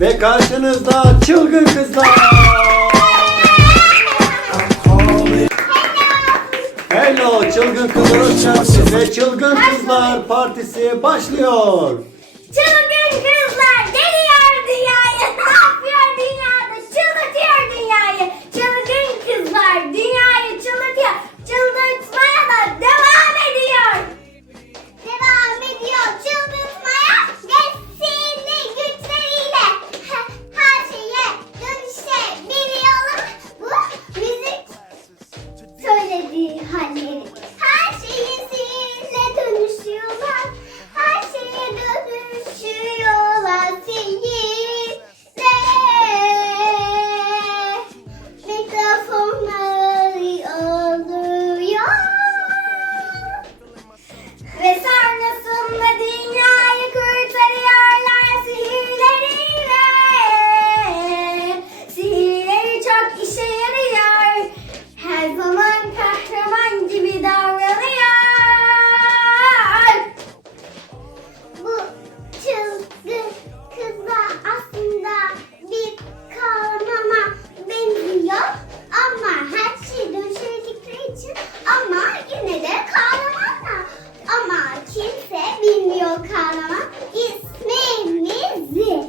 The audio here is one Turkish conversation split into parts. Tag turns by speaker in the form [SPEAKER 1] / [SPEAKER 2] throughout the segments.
[SPEAKER 1] Ve karşınızda çılgın kızlar. Hello çılgın kızlar hoş geldiniz ve çılgın kızlar partisi başlıyor.
[SPEAKER 2] Çılgın kızlar bilmiyor kahraman ismimizi.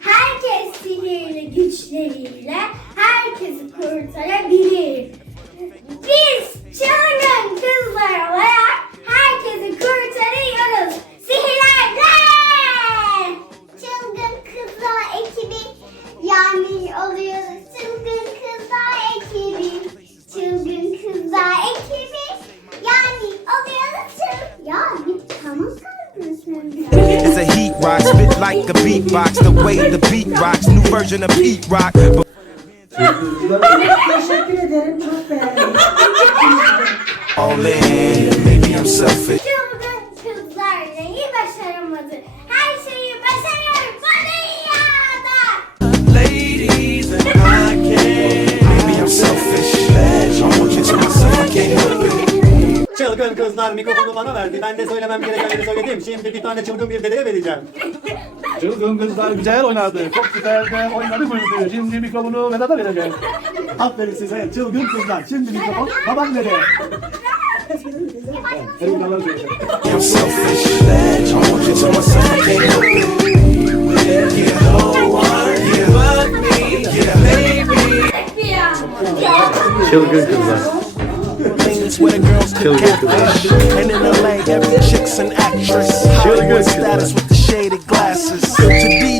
[SPEAKER 2] Herkes sihirli güçleriyle herkesi kurtarabilir. Biz çılgın kızlar olarak herkesi kurtarıyoruz. Sihirlerle! Çılgın kızlar ekibi yani oluyoruz.
[SPEAKER 3] Like a beatbox. The way the beat rocks, new version of Pete Rock.
[SPEAKER 4] Teşekkür ederim. Çok beğendim.
[SPEAKER 3] All in, maybe I'm selfish.
[SPEAKER 2] Çılgın kızlar neyi başaramadı? Her şeyi başarır bu dünyada.
[SPEAKER 3] Ladies and I can't. Maybe I'm selfish. I want you to myself, I can't help it.
[SPEAKER 1] Çılgın kızlar mikrofonu bana verdi. Ben de söylemem gerekenleri söyledim. Şimdi bir tane çılgın bir dedeye vereceğim.
[SPEAKER 5] Çılgın kızlar güzel oynadı. Çok güzel de oynadı buyurdu. Şimdi mikrofonu Vedat'a vereceğim. Aferin size çılgın kızlar. Şimdi mikrofon babam dede. Benim yalan söyleyeceğim.
[SPEAKER 3] I'm selfish. I want you to myself, I can't help it. Yeah, oh, yeah, love me, yeah, baby.
[SPEAKER 2] Ya.
[SPEAKER 1] Çılgın kızlar.
[SPEAKER 3] Things where the girls could catfish. And in LA, every chick's an actress. Hollywood status with the glasses. To Detroit, yeah, the